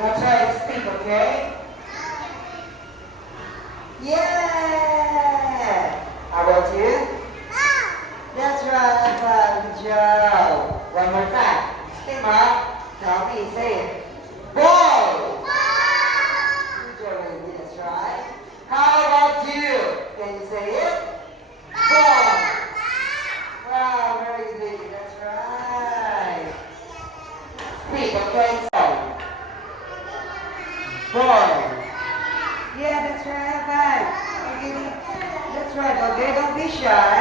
That's right, speak, okay? Yeah! How about you? That's right, good job. One more time. Stand up. Tell me, say it. Ball! Good job, baby, that's right. How about you? Can you say it? Ball! Wow, very good, that's right. Speak, okay? Ball. Yeah, that's right, right. Okay, that's right, okay, don't be shy.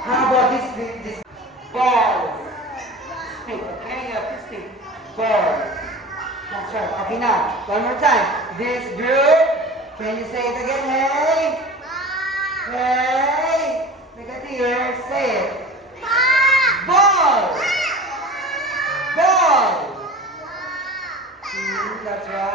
How about this ball? Speak, okay, you have to speak. Ball. That's right, okay now, one more time. This group, can you say it again, hey? Hey, look at here, say it. Ball! Ball! That's right.